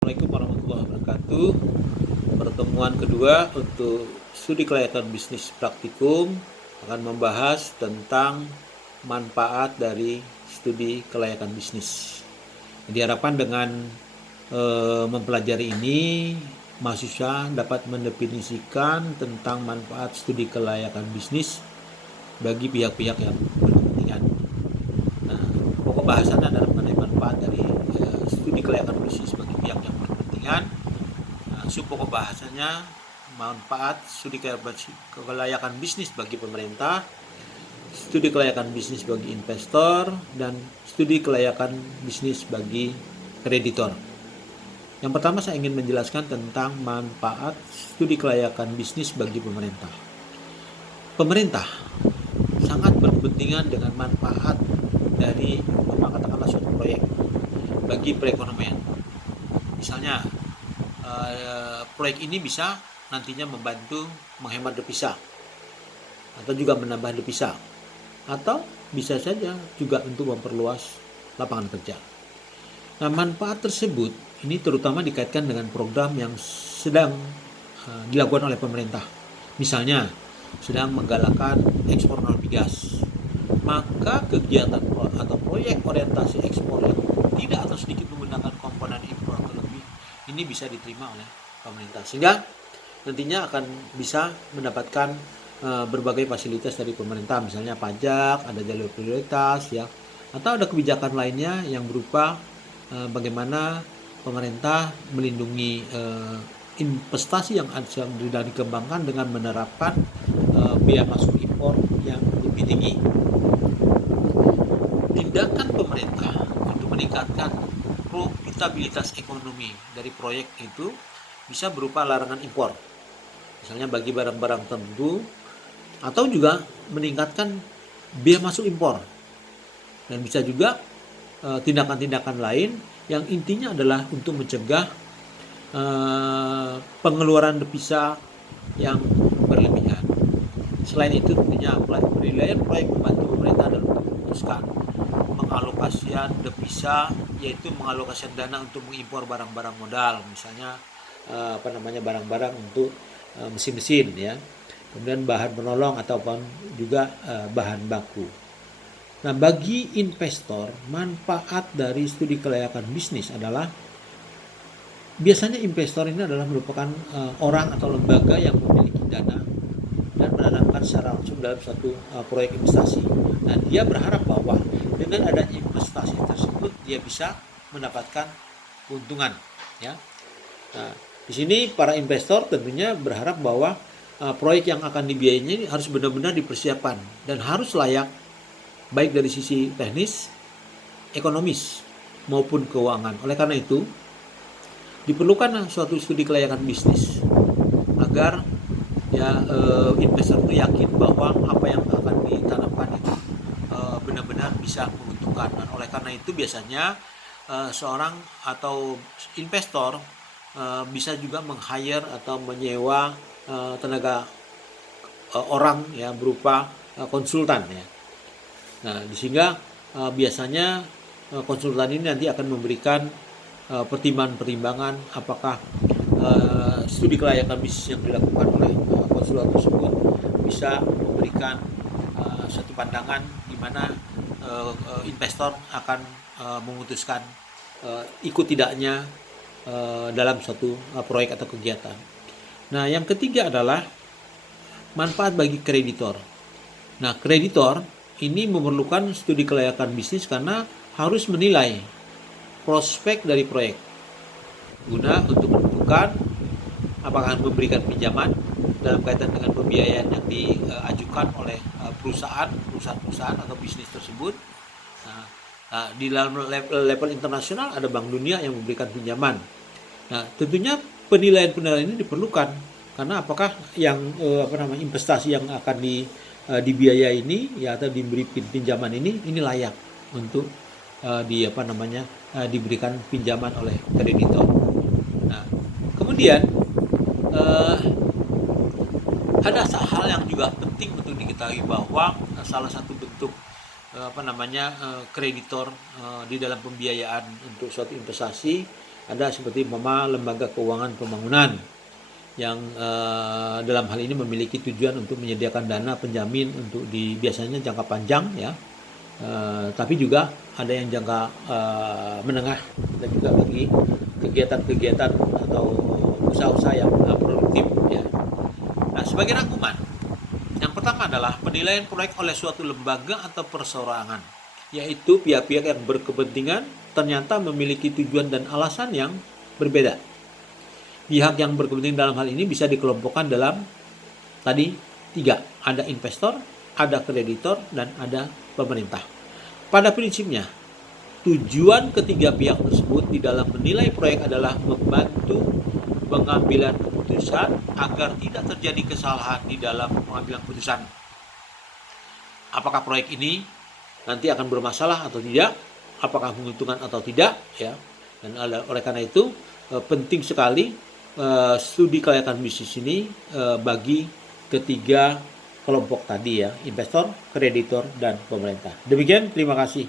Assalamualaikum warahmatullahi wabarakatuh. Pertemuan kedua untuk studi kelayakan bisnis praktikum akan membahas tentang manfaat dari studi kelayakan bisnis. Diharapkan dengan mempelajari ini, mahasiswa dapat mendefinisikan tentang manfaat studi kelayakan bisnis bagi pihak-pihak yang berkepentingan. Nah, pokok bahasannya adalah mengenai manfaat dari studi kelayakan bisnis bagi pihak yang berkepentingan. Pokok bahasanya manfaat studi kelayakan bisnis bagi pemerintah, studi kelayakan bisnis bagi investor, dan studi kelayakan bisnis bagi kreditor. Yang pertama saya ingin menjelaskan tentang manfaat studi kelayakan bisnis bagi pemerintah. Pemerintah sangat berkepentingan dengan manfaat dari katakanlah suatu proyek bagi perekonomian. Misalnya proyek ini bisa nantinya membantu menghemat devisa atau juga menambah devisa, atau bisa saja juga untuk memperluas lapangan kerja. Nah, manfaat tersebut ini terutama dikaitkan dengan program yang sedang dilakukan oleh pemerintah. Misalnya sedang menggalakkan ekspor non migas, maka kegiatan atau proyek orientasi ekspor yang tidak atau sedikit menggunakan komponen impor atau lebih ini bisa diterima oleh pemerintah, sehingga nantinya akan bisa mendapatkan berbagai fasilitas dari pemerintah, misalnya pajak, ada jalur prioritas ya, atau ada kebijakan lainnya yang berupa bagaimana pemerintah melindungi investasi yang sedang dikembangkan dengan menerapkan biaya masuk impor yang lebih tinggi. Tindakan pemerintah untuk meningkatkan profitabilitas ekonomi dari proyek itu bisa berupa larangan impor, misalnya bagi barang-barang tertentu, atau juga meningkatkan biaya masuk impor, dan bisa juga tindakan-tindakan lain yang intinya adalah untuk mencegah pengeluaran devisa yang berlebihan. Selain itu tentunya penilaian proyek membantu pemerintah dalam memutuskan pengalokasian devisa, yaitu mengalokasikan dana untuk mengimpor barang-barang modal, misalnya barang-barang untuk mesin-mesin ya, kemudian bahan penolong ataupun juga bahan baku. Nah, bagi investor, manfaat dari studi kelayakan bisnis adalah biasanya investor ini adalah merupakan orang atau lembaga yang memiliki dana dan menanamkan secara langsung dalam suatu proyek investasi. Nah, dia berharap bahwa dengan adanya investasi tersebut dia bisa mendapatkan keuntungan ya. Nah, di sini para investor tentunya berharap bahwa proyek yang akan dibiayainya ini harus benar-benar dipersiapkan dan harus layak, baik dari sisi teknis, ekonomis, maupun keuangan. Oleh karena itu, diperlukan suatu studi kelayakan bisnis agar investor itu yakin bahwa apa yang akan ditanamkan itu benar-benar bisa menguntungkan. Dan oleh karena itu biasanya seorang atau investor bisa juga meng-hire atau menyewa tenaga orang ya, berupa konsultan ya. Nah, sehingga biasanya konsultan ini nanti akan memberikan pertimbangan-pertimbangan apakah studi kelayakan bisnis yang dilakukan oleh konsultan tersebut bisa memberikan suatu pandangan di mana investor akan memutuskan ikut tidaknya dalam suatu proyek atau kegiatan. Nah, yang ketiga adalah manfaat bagi kreditor. Nah, kreditor ini memerlukan studi kelayakan bisnis karena harus menilai prospek dari proyek guna untuk menentukan apakah memberikan pinjaman dalam kaitan dengan pembiayaan yang diajukan oleh perusahaan atau bisnis tersebut. Nah, di dalam level internasional ada Bank Dunia yang memberikan pinjaman. Nah, tentunya penilaian ini diperlukan karena apakah yang investasi yang akan dibiayai ini ya, atau diberi pinjaman ini layak untuk diberikan pinjaman oleh kreditor. Nah, kemudian ada hal yang juga penting untuk diketahui bahwa salah satu bentuk kreditor di dalam pembiayaan untuk suatu investasi Ada seperti lembaga keuangan pembangunan yang dalam hal ini memiliki tujuan untuk menyediakan dana penjamin untuk biasanya jangka panjang ya, tapi juga ada yang jangka menengah dan juga bagi kegiatan-kegiatan atau usaha-usaha yang produktif ya. Nah, sebagai rangkuman, yang pertama adalah penilaian proyek oleh suatu lembaga atau perseorangan, yaitu pihak-pihak yang berkepentingan ternyata memiliki tujuan dan alasan yang berbeda. Pihak yang berkepentingan dalam hal ini bisa dikelompokkan dalam tadi 3, ada investor, ada kreditor, dan ada pemerintah. Pada prinsipnya, tujuan ketiga pihak tersebut di dalam menilai proyek adalah membantu pengambilan keputusan agar tidak terjadi kesalahan di dalam pengambilan keputusan. Apakah proyek ini nanti akan bermasalah atau tidak, apakah menguntungkan atau tidak ya. Dan oleh karena itu penting sekali studi kelayakan bisnis ini bagi ketiga kelompok tadi ya, investor, kreditor, dan pemerintah. Demikian, terima kasih.